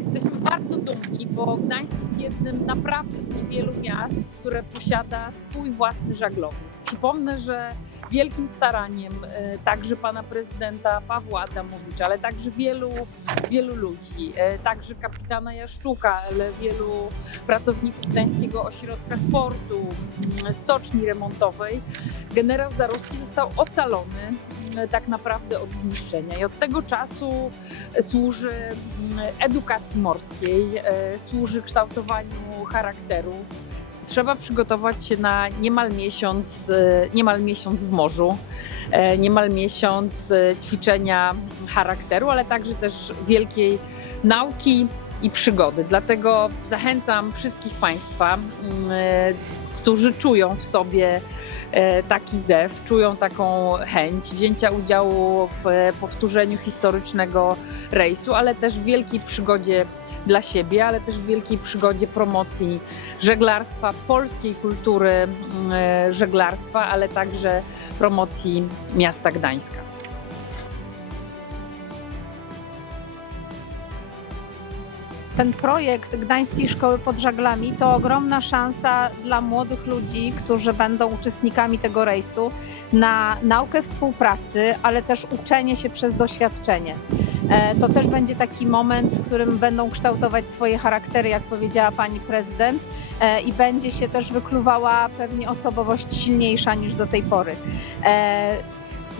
Jesteśmy bardzo dumni, bo Gdańsk jest jednym naprawdę z niewielu miast, które posiada swój własny żaglowiec. Przypomnę, że wielkim staraniem e, także pana prezydenta Pawła Adamowicza, ale także wielu, wielu ludzi, e, także kapitana Jaszczuka, ale wielu pracowników Gdańskiego Ośrodka Sportu, mm, stoczni remontowej, generał Zaruski został ocalony mm, tak naprawdę od zniszczenia i od tego czasu służy mm, edukacji morskiej, e, służy kształtowaniu charakterów. Trzeba przygotować się na niemal miesiąc, e, niemal miesiąc w morzu, e, niemal miesiąc e, ćwiczenia charakteru, ale także też wielkiej nauki i przygody. Dlatego zachęcam wszystkich Państwa, mm, e, którzy czują w sobie e, taki zew, czują taką chęć wzięcia udziału w powtórzeniu historycznego rejsu, ale też w wielkiej przygodzie dla siebie, ale też w wielkiej przygodzie promocji żeglarstwa, polskiej kultury mm, e, żeglarstwa, ale także promocji miasta Gdańska. Ten projekt Gdańskiej Szkoły pod Żaglami to ogromna szansa dla młodych ludzi, którzy będą uczestnikami tego rejsu na naukę współpracy, ale też uczenie się przez doświadczenie. E, To też będzie taki moment, w którym będą kształtować swoje charaktery, jak powiedziała pani prezydent, e, i będzie się też wykluwała pewnie osobowość silniejsza niż do tej pory.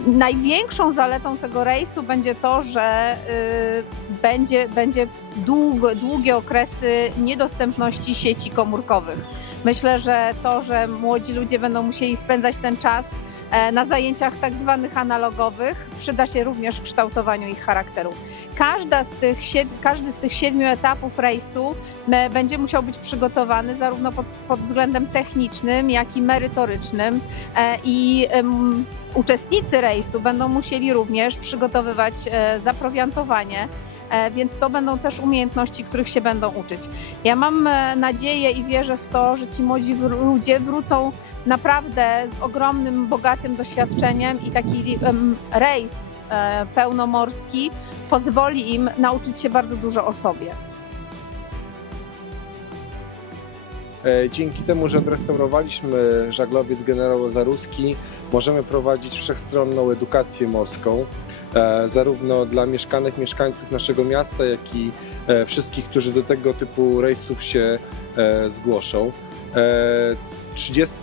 Największą zaletą tego rejsu będzie to, że y, będzie, będzie długo, długie okresy niedostępności sieci komórkowych. Myślę, że to, że młodzi ludzie będą musieli spędzać ten czas e, na zajęciach tak zwanych analogowych, przyda się również w kształtowaniu ich charakteru. Każda z tych, każdy z tych siedmiu etapów rejsu e, będzie musiał być przygotowany zarówno pod, pod względem technicznym, jak i merytorycznym e, i uczestnicy rejsu będą musieli również przygotowywać e, zaprowiantowanie, e, więc to będą też umiejętności, których się będą uczyć. Ja mam e, nadzieję i wierzę w to, że ci młodzi ludzie wrócą naprawdę z ogromnym, bogatym doświadczeniem i taki rejs pełnomorski pozwoli im nauczyć się bardzo dużo o sobie. Dzięki temu, że odrestaurowaliśmy żaglowiec generał Zaruski, możemy prowadzić wszechstronną edukację morską, e, zarówno dla mieszkanek, mieszkańców naszego miasta, jak i e, wszystkich, którzy do tego typu rejsów się e, zgłoszą. E, 30,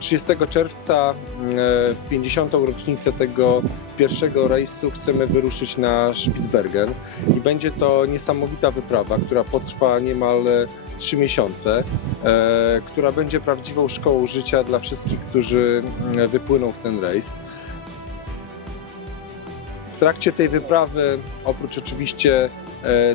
30 czerwca, e, w 50. rocznicę tego pierwszego rejsu, chcemy wyruszyć na Spitsbergen i będzie to niesamowita wyprawa, która potrwa niemal trzy miesiące e, która będzie prawdziwą szkołą życia dla wszystkich, którzy mm, wypłyną w ten rejs. W trakcie tej wyprawy, oprócz oczywiście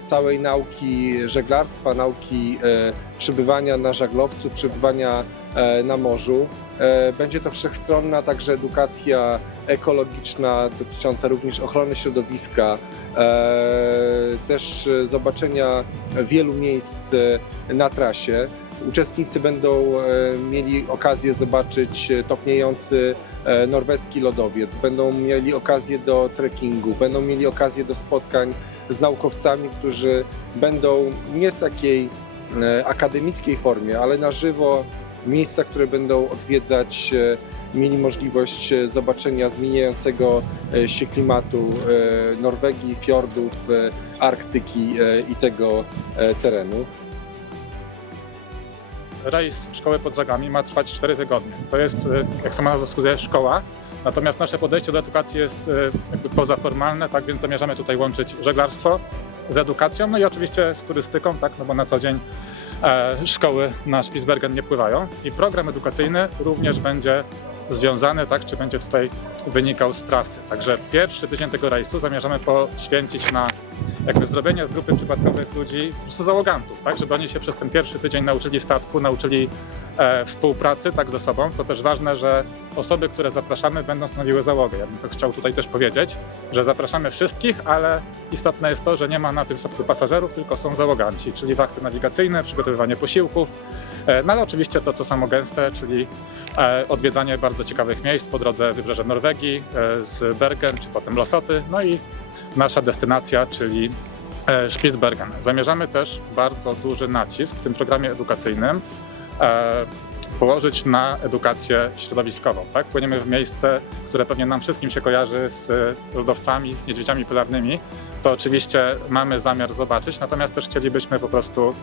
całej nauki żeglarstwa, nauki e, przebywania na żaglowcu, przebywania e, na morzu, e, będzie to wszechstronna także edukacja ekologiczna dotycząca również ochrony środowiska, e, też e, zobaczenia wielu miejsc e, na trasie. Uczestnicy będą e, mieli okazję zobaczyć e, topniejący e, norweski lodowiec, będą mieli okazję do trekkingu, będą mieli okazję do spotkań z naukowcami, którzy będą nie w takiej e, akademickiej formie, ale na żywo w miejscach, które będą odwiedzać, e, mieli możliwość e, zobaczenia zmieniającego się klimatu Norwegii, fiordów, Arktyki i tego terenu. rejs Szkoły pod Żagami ma trwać 4 tygodnie. To jest, jak sama nazwa wskazuje, szkoła. Natomiast nasze podejście do edukacji jest e, jakby pozaformalne, tak więc zamierzamy tutaj łączyć żeglarstwo z edukacją, no i oczywiście z turystyką, tak, no bo na co dzień e, szkoły na Spitsbergen nie pływają. I program edukacyjny również będzie związany, tak, czy będzie tutaj wynikał z trasy. Także pierwszy tydzień tego rejsu zamierzamy poświęcić na jakby zrobienie z grupy przypadkowych ludzi, po prostu załogantów, tak, żeby oni się przez ten pierwszy tydzień nauczyli statku, nauczyli współpracy tak ze sobą. To też ważne, że osoby, które zapraszamy będą stanowiły załogę. Ja bym to chciał tutaj też powiedzieć, że zapraszamy wszystkich, ale istotne jest to, że nie ma na tym statku pasażerów, tylko są załoganci, czyli wachty nawigacyjne, przygotowywanie posiłków, e, no ale oczywiście to, co samo gęste, czyli e, odwiedzanie bardzo ciekawych miejsc po drodze wybrzeże Norwegii, e, z Bergen czy potem Lofoty, no i nasza destynacja, czyli e, Spitsbergen. Zamierzamy też bardzo duży nacisk w tym programie edukacyjnym e, położyć na edukację środowiskową. Tak? Płyniemy w miejsce, które pewnie nam wszystkim się kojarzy z e, lodowcami, z niedźwiedziami polarnymi. To oczywiście mamy zamiar zobaczyć, natomiast też chcielibyśmy po prostu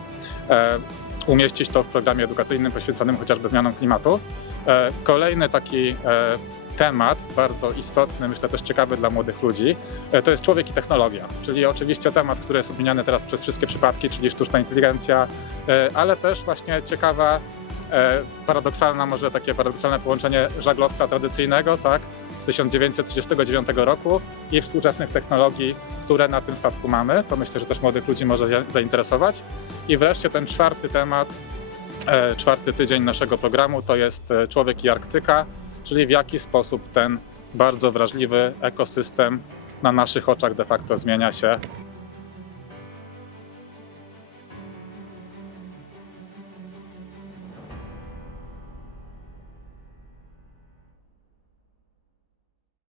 e, umieścić to w programie edukacyjnym poświęconym chociażby zmianom klimatu. E, kolejny taki e, temat bardzo istotny, myślę też ciekawy dla młodych ludzi, e, to jest człowiek i technologia, czyli oczywiście temat, który jest odmieniany teraz przez wszystkie przypadki, czyli sztuczna inteligencja, e, ale też właśnie ciekawa, e, paradoksalna, może takie paradoksalne połączenie żaglowca tradycyjnego, tak, z 1939 roku i współczesnych technologii, które na tym statku mamy. To myślę, że też młodych ludzi może za- zainteresować. I wreszcie ten czwarty temat, czwarty tydzień naszego programu to jest człowiek i Arktyka, czyli w jaki sposób ten bardzo wrażliwy ekosystem na naszych oczach de facto zmienia się